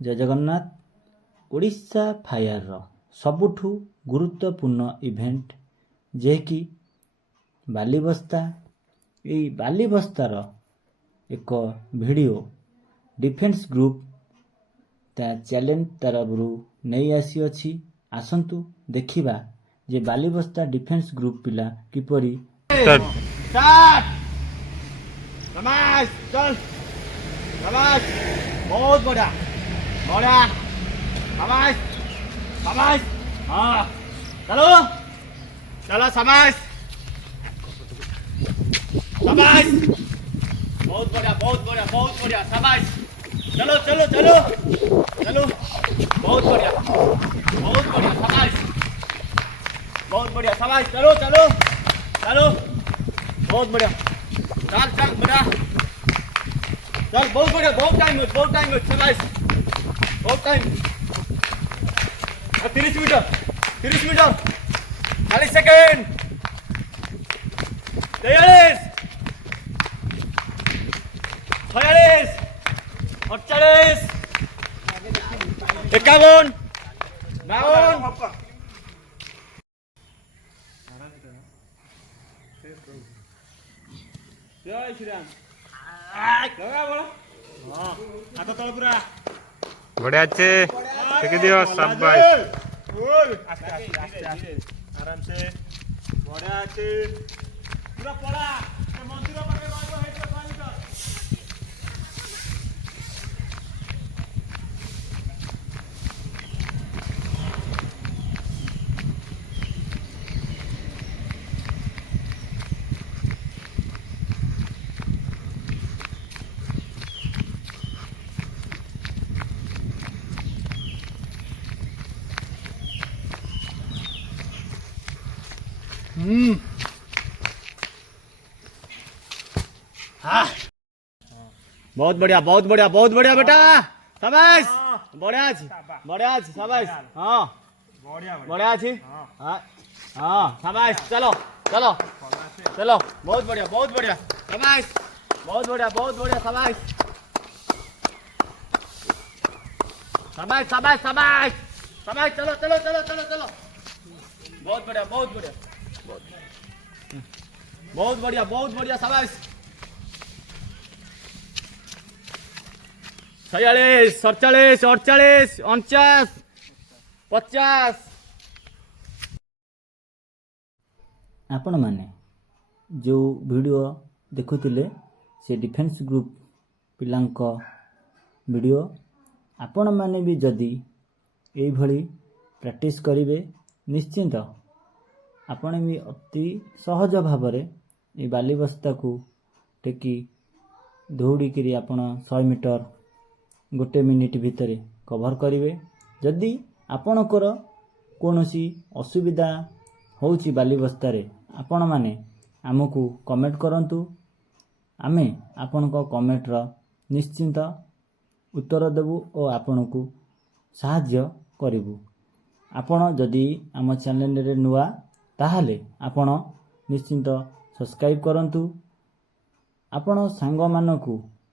जय Jagannath. Odisha fire सबुठु गुरुत्वपूर्ण event जेकि बालीबस्ता यही बालीबस्तार एक वीडियो डिफेन्स ग्रुप ता चैलेंज तरफ नहीं आसी अछि। आसंतु देखिबा जे बालीबस्ता डिफेन्स ग्रुप पिला किपरि बहुत बढ़िया बढ़िया शाबाश शाबाश हाँ चलो चलो शाबाश शाबाश बहुत बढ़िया शाबाश चलो चलो चलो चलो बहुत बढ़िया शाबाश चलो चलो चलो बहुत बढ़िया चल चल बेटा चल बहुत बढ़िया बहुत टाइम शाबाश बहुत टाइम 30 मीटर 40 सेकेंड 43 46 48 51 52 जय श्री राम हाथ तल पूरा बढ़िया अच्छे ठीक दियो शाबाश आराम से बढ़िया अच्छे पूरा पड़ा मंदिर पाखे रहबो हेठ 5 मीटर हाँ बहुत बढ़िया बेटा शाबाश बढ़िया शाबाश हाँ बढ़िया हाँ हाँ शाबाश चलो चलो चलो बहुत बढ़िया शाबाश बहुत बढ़िया शाबाश चलो चलो चलो चलो चलो बहुत बढ़िया शाबाश 46 47 48 49 50 आपण माने जो वीडियो देखुतिले से डिफेन्स ग्रुप पिलांक वीडियो आपण माने भी जदि एई भली प्रैक्टिस करिवे निश्चिंत आपण भी अति सहज भाव ए बालीबस्ता को टेकी दौड़ी करी आपण 100 मीटर गोटे मिनिट भितर कवर करिवे। जदि आपणकर कोनोसी असुविधा होउची बालीबस्तारे आपण माने आमको कमेंट करंतु आमे आपणको कमेंटर निश्चिंत उत्तर देबु और आपणको सहाय्य करिवु। आपण जदि आम चैनल रे नुआ ताहाले आपण निश्चिंत सब्सक्राइब करंतु। आपण सांग मानकु